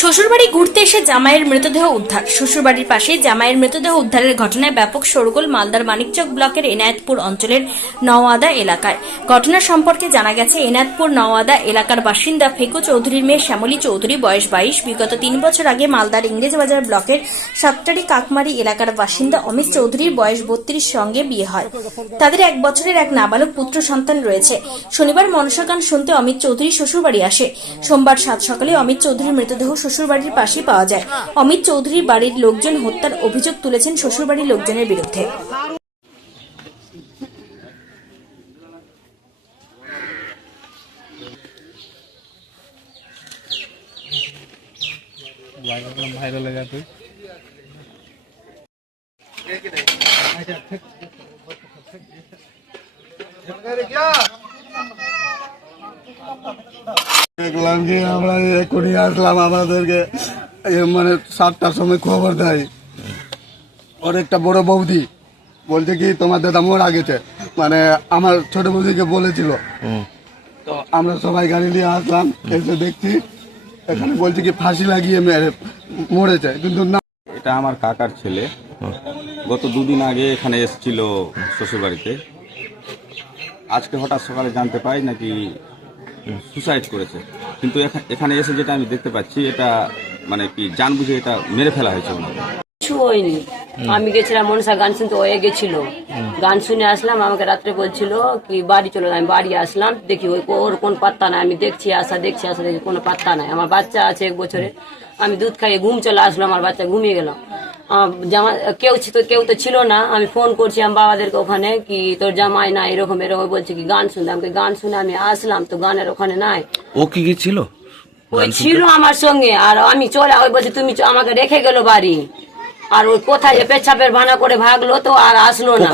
শ্বশুরবাড়ি ঘুরতে এসে জামাইয়ের মৃতদেহ উদ্ধার। শ্বশুরবাড়ির পাশে জামাইয়ের মৃতদেহ উদ্ধারের ঘটনায় ব্যাপক শোরগোল মালদার মানিকচক ব্লকের এনায়েতপুর অঞ্চলের নওয়াদা এলাকায়। ঘটনা সম্পর্কে জানা গেছে, এনায়েতপুর নওয়াদা এলাকার বাসিন্দা ফেকু চৌধুরীর মেয়ে শ্যামলী চৌধুরী, বয়স বাইশ। বিগত তিন বছর আগে মালদার ইংরেজবাজার ব্লকের সাতটারি কাকমারি এলাকার বাসিন্দা অমিত চৌধুরীর বয়স বত্রিশ সঙ্গে বিয়ে হয়। তাদের এক বছরের এক নাবালক পুত্র সন্তান রয়েছে। শনিবার মনসা গান শুনতে অমিত চৌধুরী শ্বশুরবাড়ি আসে। সোমবার সাত সকালে অমিত চৌধুরীর মৃতদেহ শ্বশুরবাড়ির পাশে পাওয়া যায়। অমিত চৌধুরীর বাড়ির লোকজন হত্যার অভিযোগ তুলেছেন শ্বশুরবাড়ির লোকজনের বিরুদ্ধে। দেখলাম যে আমরা এখনই আসলাম আমাদেরকে মানে সাতটার সময় খবর দেয়। ওর একটা বড় বৌদি বলছে কি তোমার দাদা মোরা গেছে। মানে আমার ছোট বৌদিকে বলেছিল। তো আমরা সবাই গাড়ি নিয়ে আসলাম এসে দেখছি এখানে বলছে কি ফাঁসি লাগিয়ে মেরে মরেছে। কিন্তু না। এটা আমার কাকার ছেলে। গত দুদিন আগে এখানে এসেছিল শ্বশুরবাড়িতে। আজকে হঠাৎ সকালে জানতে পাই নাকি সুসাইড করেছে। কিন্তু এখানে এসে যেটা আমি দেখতে পাচ্ছি এটা মানে কি জান বুঝে এটা মেরে ফেলা হয়েছে ওনাকে কিছু হয়নি। আমি গেছিলাম মনসা গান শুনতে ওয়ে গেছিল গান শুনে আসলাম আমাকে রাত্রে বলছিল কি বাড়ি চলো আমি বাড়ি আসলাম দেখি ওই ওর কোন পাত্তা নাই। আমি দেখছি আসা দেখছি আসা দেখি কোনো পাত্তা নাই। আমার বাচ্চা আছে এক বছরে। আমি দুধ খাইয়ে ঘুম চলে আসলো আমার বাচ্চা ঘুমিয়ে গেলাম জামা কেউ তো কেউ তো ছিল না। আমি ফোন করছি আমি বাবাদেরকে ওখানে কি তোর জামাই না এরকম এরকম বলছে কি গান শুনতে। আমাকে গান শুনে আমি আসলাম তো গানের ওখানে নাই। ও কি কি ছিল? ওই ছিল আমার সঙ্গে আর আমি চলে ওই বলছে তুমি আমাকে রেখে গেলো বাড়ি। আর ওই কোথায় পেছাপের ভানা করে ভাগলো তো আর আসলো না।